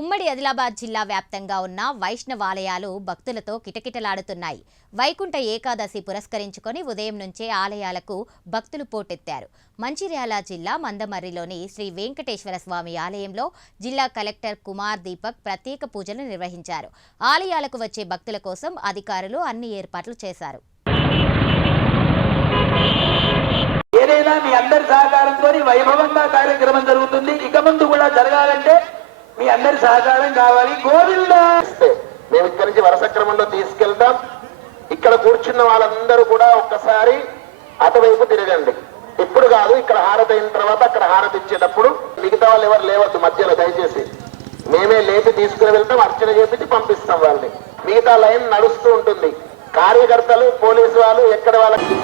ఉమ్మడి ఆదిలాబాద్ జిల్లా వ్యాప్తంగా ఉన్న వైష్ణవాలయాలు భక్తులతో కిటకిటలాడుతున్నాయి. వైకుంఠ ఏకాదశి పురస్కరించుకొని ఉదయం నుంచే ఆలయాలకు భక్తులు పోటెత్తారు. మంచిర్యాల జిల్లా మందమర్రిలోని శ్రీ వెంకటేశ్వర స్వామి ఆలయంలో జిల్లా కలెక్టర్ కుమార్ దీపక్ ప్రత్యేక పూజలు నిర్వహించారు. ఆలయాలకు వచ్చే భక్తుల కోసం అధికారులు అన్ని ఏర్పాట్లు చేశారు. ఏదైనా మీ అందరి సహకారంతో వైభవంగా కార్యక్రమం జరుగుతుంది. ఇక ముందు కూడా జరగాలంటే మీ అందరి సహకారం కావాలి. గోవిందా మేము ఇక్కడి నుంచి వరుస క్రమంలో తీసుకెళ్తాం. ఇక్కడ కూర్చున్న వాళ్ళందరూ కూడా ఒక్కసారి అటువైపు తిరగండి. ఇప్పుడు కాదు, ఇక్కడ హారతి అయిన తర్వాత అక్కడ హారతి ఇచ్చేటప్పుడు మిగతా వాళ్ళు ఎవరు లేవద్దు మధ్యలో. దయచేసి మేమే లేపి తీసుకుని వెళ్తాం, అర్చన చేపించి పంపిస్తాం వాళ్ళని. మిగతా లైన్ నడుస్తూ ఉంటుంది. కార్యకర్తలు పోలీసు వాళ్ళు ఎక్కడ వాళ్ళకి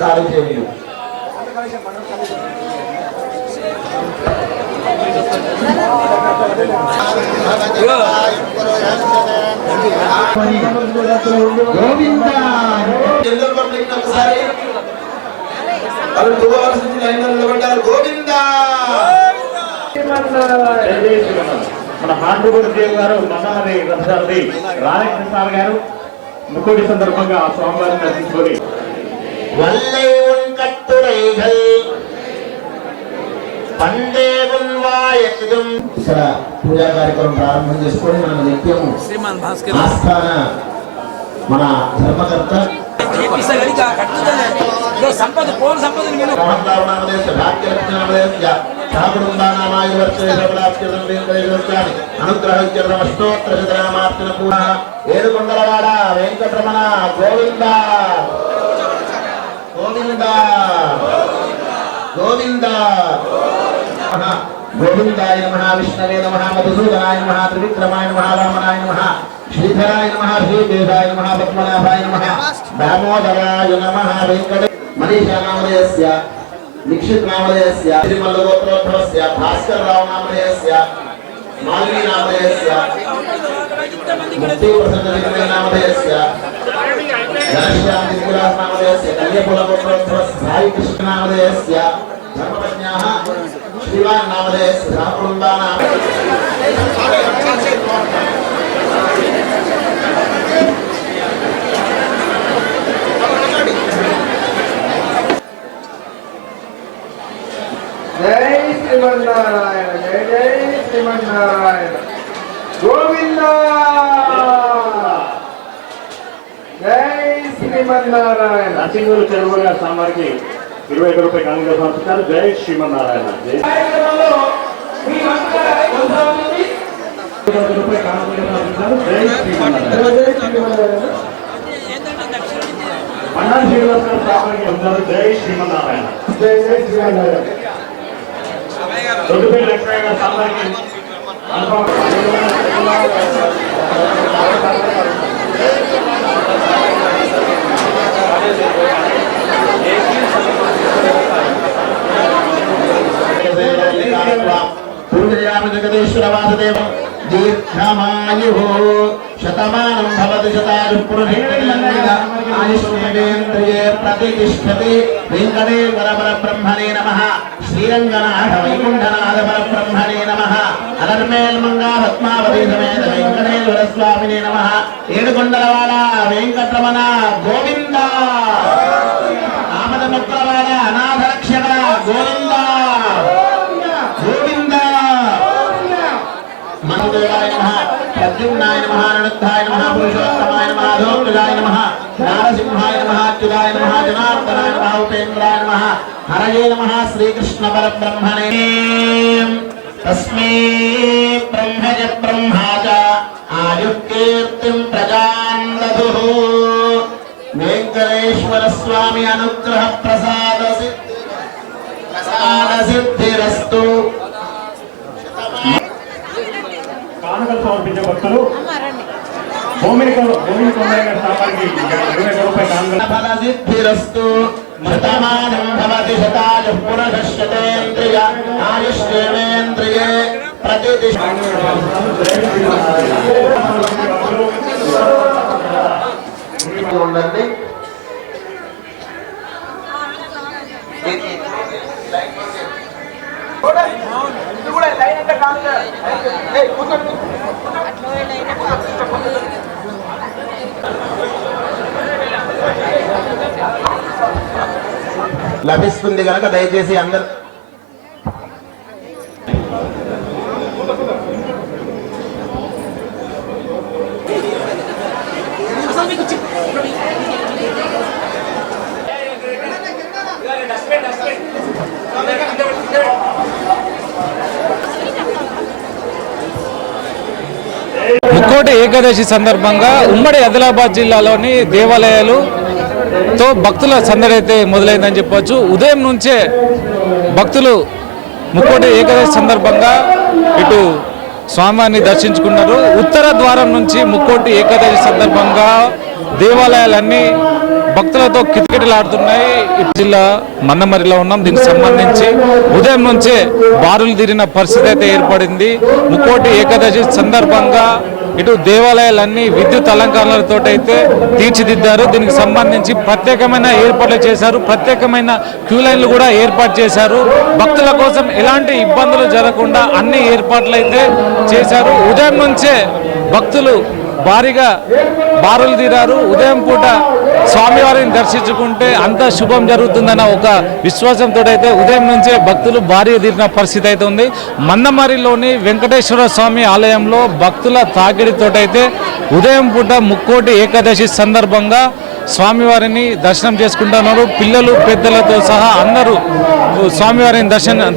ఖాళీ చేయాలి. మన హాండ్రబుల్ దేవ్ గారు మందమర్రి రథసారథి రాధాకృష్ణ గారు ముక్కోటి సందర్భంగా స్వామివారిని దర్శించుకొని ఇక్కడ పూజా కార్యక్రమం ప్రారంభం చేసుకొని మన నిత్యము ఆస్థాన మన ధర్మకర్త ఏడుకొండలవాడ వెంకటరమణ గోవింద గోవింద గోవింద. గోవిందాయ నమః, విష్ణవే నమః, మధుసూదనాయ నమః, త్రివిక్రమాయ నమః, వామనాయ నమః, శ్రీధరాయ నమః, శ్రీదేవాయ నమః, పద్మనాభాయ నమః, దామోదరాయ నమః. వెంకట మనీషా నామధేయస్య, నిక్షిత్ నామధేయస్య, తిరుమల గోత్రోద్భవస్య, భాస్కర్ రావు నామధేయస్య, మాల్వీ నామధేయస్య, ముక్తి ప్రసన్న విక్రయ నామధేయస్య, ఘనశ్యామ దిగ్విలాస్ నామధేయస్య, కల్యపుల గోత్రోద్భవస్య, సాయి కృష్ణ నామధేయస్య, ధర్మపత్న్యాః శ్రీవాన్ నామధేయస్య, రామకుటుంబానాం జై శ్రీమన్నారాయణ, జై జై శ్రీమన్నారాయణ. గోవింద జై శ్రీమన్నారాయణ. నరసింహులు చెరువు గారి స్వామివారికి 21 రూపాయలు కానుకగా సమర్పిస్తారు. జై శ్రీమన్నారాయణ. జై రూపాయలు కానుకగా సమర్పిస్తారు. జై శ్రీమన్నారాయణ. మండల శ్రీనివాస గారి స్వామివారికి ఉంటారు. జై శ్రీమన్నారాయణ. జై జై శ్రీమన్నారాయణ. దొడ్డుపల్లి లక్ష్మయ్య గారి స్వామివారికి జగదీశ్వర వాసుదేవ దీర్ఘమాయు శతమానం భవతి శతాయు పురుషేంద్రియ ఆయుష్యేంద్రియే ప్రతిష్ఠతి. వెంకటేశ్వర పరబ్రహ్మణే నమః. శ్రీరంగనాథ వైకుంఠనాథ పరబ్రహ్మణే నమః. అలర్మేల్మంగా పద్మావతి సమేత వెంకటేశ్వర స్వామినే నమః. ఏడుకొండలవాడ వెంకటరమణ గోవింద. ఆమద ముక్కలవాడ అనాథ రక్షక గోవింద గోవింద. మనుదేవాయ నమః, ప్రద్యుమ్నాయ నమః, అనిరుద్ధాయ నమః, పురుషోత్తమాయ నమః, అధోక్షజాయ నమః, నారసింహాయ నమః, అచ్యుతాయ నమః, జనార్దనాయ నమః, ఉపేంద్రాయ నమః, హరయే నమః. శ్రీకృష్ణ పరబ్రహ్మణే తస్మై బ్రహ్మజ బ్రహ్మాచ ఆయుఃకీర్తిం ప్రజాన్ దదుః. వెంకటేశ్వర స్వామి అనుగ్రహ ప్రసాద సిద్ధిరస్తు. కానుకలు సమర్పించే భక్తులు భూమిని కొండైన సామాన్యుడికి 21 రూపాయలు కానుక. ఫలసిద్ధిరస్తు శతమానం భవతి శతాయుః పురుషశ్శతేంద్రియ ఆయుష్యేంద్రియే ప్రతిదిశ ఉండండి. లభిస్తుంది కనుక దయచేసి అందరు ముక్కోటి ఏకాదశి సందర్భంగా ఉమ్మడి ఆదిలాబాద్ జిల్లాలోని దేవాలయాలతో భక్తుల సందడి అయితే మొదలైందని చెప్పొచ్చు. ఉదయం నుంచే భక్తులు ముక్కోటి ఏకాదశి సందర్భంగా ఇటు స్వామివారిని దర్శించుకున్నారు. ఉత్తర ద్వారం నుంచి ముక్కోటి ఏకాదశి సందర్భంగా దేవాలయాలన్నీ భక్తులతో కిటకిటలాడుతున్నాయి. జిల్లా మన్నమరిలో ఉన్నాం. దీనికి సంబంధించి ఉదయం నుంచే బారులు తీరిన పరిస్థితి అయితే ఏర్పడింది. ముక్కోటి ఏకాదశి సందర్భంగా ఇటు దేవాలయాలన్నీ విద్యుత్ అలంకరణలతో అయితే తీర్చిదిద్దారు. దీనికి సంబంధించి ప్రత్యేకమైన ఏర్పాట్లు చేశారు. ప్రత్యేకమైన క్యూ లైన్లు కూడా ఏర్పాటు చేశారు. భక్తుల కోసం ఎలాంటి ఇబ్బందులు జరగకుండా అన్ని ఏర్పాట్లు అయితే చేశారు. ఉదయం నుంచే భక్తులు భారీగా బారులు తీరారు. ఉదయం పూట స్వామివారిని దర్శించుకుంటే అంత శుభం జరుగుతుందన్న ఒక విశ్వాసంతో అయితే ఉదయం నుంచే భక్తులు భారీగా తీరిన పరిస్థితి అయితే ఉంది. మందమరిలోని వెంకటేశ్వర స్వామి ఆలయంలో భక్తుల తాకిడితోటైతే ఉదయం పూట ముక్కోటి ఏకాదశి సందర్భంగా స్వామివారిని దర్శనం చేసుకుంటున్నారు. పిల్లలు పెద్దలతో సహా అందరూ స్వామివారిని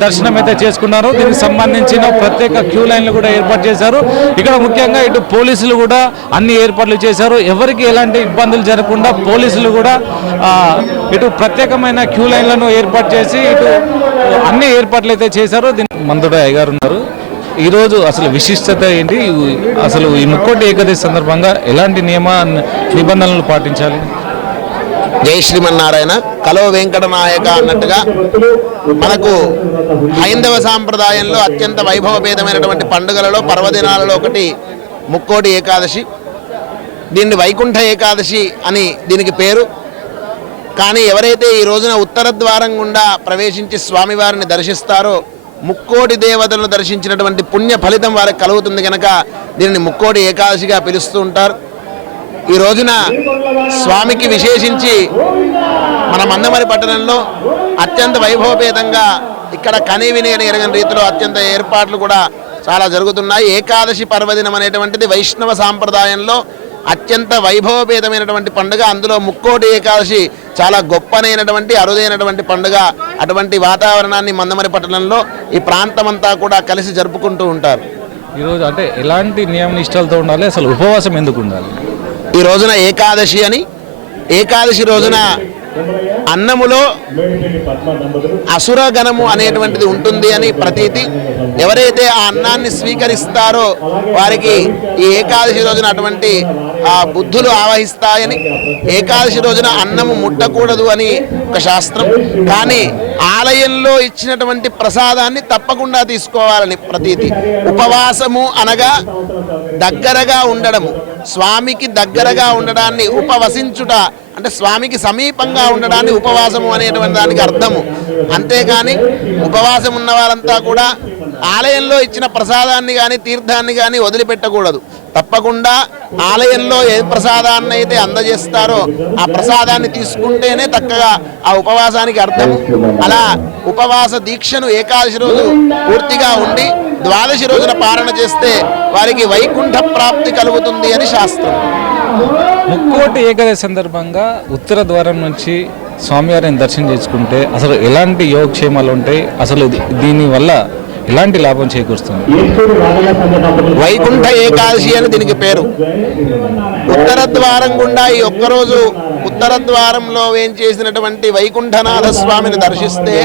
దర్శనం అయితే చేసుకున్నారు. దీనికి సంబంధించిన ప్రత్యేక క్యూ లైన్లు కూడా ఏర్పాటు చేశారు. ఇక్కడ ముఖ్యంగా ఇటు పోలీసులు కూడా అన్ని ఏర్పాట్లు చేశారు. ఎవరికి ఎలాంటి ఇబ్బందులు జరగకుండా పోలీసులు కూడా ఇటు ప్రత్యేకమైన క్యూ లైన్లను ఏర్పాటు చేసి ఇటు అన్ని ఏర్పాట్లు అయితే చేశారు. మందుడ అయ్యగారు ఉన్నారు. ఈరోజు అసలు విశిష్టత ఏంటి, అసలు ఈ ముక్కోటి ఏకాదశి సందర్భంగా ఎలాంటి నిబంధనలు పాటించాలి? జై శ్రీమన్నారాయణ. కలో వెంకటనాయక అన్నట్టుగా మనకు హైందవ సాంప్రదాయంలో అత్యంత వైభవభేదమైనటువంటి పండుగలలో పర్వదినాలలో ఒకటి ముక్కోటి ఏకాదశి. దీన్ని వైకుంఠ ఏకాదశి అని దీనికి పేరు. కానీ ఎవరైతే ఈ రోజున ఉత్తర ద్వారం గుండా ప్రవేశించి స్వామివారిని దర్శిస్తారో ముక్కోటి దేవతలను దర్శించినటువంటి పుణ్య ఫలితం వారికి కలుగుతుంది కనుక దీనిని ముక్కోటి ఏకాదశిగా పిలుస్తూ ఉంటారు. ఈ రోజున స్వామికి విశేషించి మన మందమరి పట్టణంలో అత్యంత వైభవపేతంగా ఇక్కడ కనివిని అని ఎరగని రీతిలో అత్యంత ఏర్పాట్లు కూడా చాలా జరుగుతున్నాయి. ఏకాదశి పర్వదినం అనేటువంటిది వైష్ణవ సాంప్రదాయంలో అత్యంత వైభవపేతమైనటువంటి పండుగ. అందులో ముక్కోటి ఏకాదశి చాలా గొప్పనైనటువంటి అరుదైనటువంటి పండుగ. అటువంటి వాతావరణాన్ని మందమరి పట్టణంలో ఈ ప్రాంతమంతా కూడా కలిసి జరుపుకుంటూ ఉంటారు. ఈరోజు అంటే ఎలాంటి నియమ నిష్టలతో ఉండాలి, అసలు ఉపవాసం ఎందుకు ఉండాలి? ఈ రోజున ఏకాదశి అని, ఏకాదశి రోజున అన్నములో అసురగణము అనేటువంటిది ఉంటుంది అని ప్రతీతి. ఎవరైతే ఆ అన్నాన్ని స్వీకరిస్తారో వారికి ఈ ఏకాదశి రోజున అటువంటి బుద్ధులు ఆవహిస్తాయని, ఏకాదశి రోజున అన్నము ముట్టకూడదు అని ఒక శాస్త్రం. కానీ ఆలయంలో ఇచ్చినటువంటి ప్రసాదాన్ని తప్పకుండా తీసుకోవాలని ప్రతీతి. ఉపవాసము అనగా దగ్గరగా ఉండడము, స్వామికి దగ్గరగా ఉండడాన్ని ఉపవసించుట అంటే స్వామికి సమీపంగా ఉండడాన్ని ఉపవాసము అనేటువంటి దానికి అర్థము. అంతేకాని ఉపవాసం ఉన్న వారంతా కూడా ఆలయంలో ఇచ్చిన ప్రసాదాన్ని కానీ తీర్థాన్ని కానీ వదిలిపెట్టకూడదు. తప్పకుండా ఆలయంలో ఏ ప్రసాదాన్ని అయితే అందజేస్తారో ఆ ప్రసాదాన్ని తీసుకుంటేనే చక్కగా ఆ ఉపవాసానికి అర్థము. అలా ఉపవాస దీక్షను ఏకాదశి రోజు పూర్తిగా ఉండి ద్వాదశి రోజున పాలన చేస్తే వారికి వైకుంఠ ప్రాప్తి కలుగుతుంది అని శాస్త్రం. ముక్కోటి ఏకాదశి సందర్భంగా ఉత్తర ద్వారం నుంచి స్వామివారిని దర్శనం చేసుకుంటే అసలు ఎలాంటి యోగక్షేమాలు ఉంటాయి, అసలు దీనివల్ల ఎలాంటి లాభం చేకూరుస్తుంది? వైకుంఠ ఏకాదశి అని దీనికి పేరు. ఉత్తర ద్వారం గుండా ఈ ఒక్కరోజు ఉత్తర ద్వారంలో ఏం చేసినటువంటి వైకుంఠనాథ స్వామిని దర్శిస్తే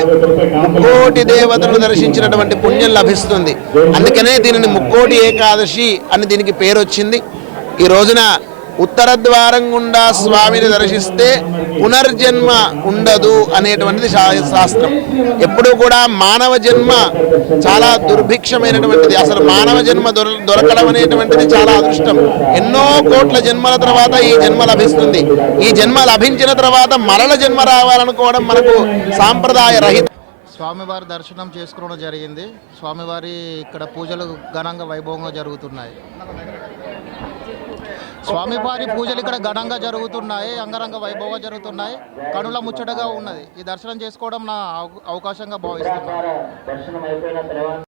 ముక్కోటి దేవతలను దర్శించినటువంటి పుణ్యం లభిస్తుంది. అందుకనే దీనిని ముక్కోటి ఏకాదశి అని దీనికి పేరు వచ్చింది. ఈ రోజున ఉత్తర ద్వారం గుండా స్వామిని దర్శిస్తే పునర్జన్మ ఉండదు అనేటువంటిది శాస్త్రం. ఎప్పుడూ కూడా మానవ జన్మ చాలా దుర్భిక్షమైనటువంటిది. అసలు మానవ జన్మ దొరకడం అనేటువంటిది చాలా అదృష్టం. ఎన్నో కోట్ల జన్మల తర్వాత ఈ జన్మ లభిస్తుంది. ఈ జన్మ లభించిన తర్వాత మరల జన్మ రావాలనుకోవడం మనకు సాంప్రదాయ రహితం. స్వామివారి దర్శనం చేసుకోవడం జరిగింది. స్వామివారి ఇక్కడ పూజలు ఘనంగా వైభవంగా జరుగుతున్నాయి. స్వామివారి పూజలు ఇక్కడ ఘనంగా జరుగుతున్నాయి, అంగరంగ వైభవంగా జరుగుతున్నాయి. కనుల ముచ్చటగా ఉన్నది. ఈ దర్శనం చేసుకోవడం నా అవకాశంగా భావిస్తున్నాను.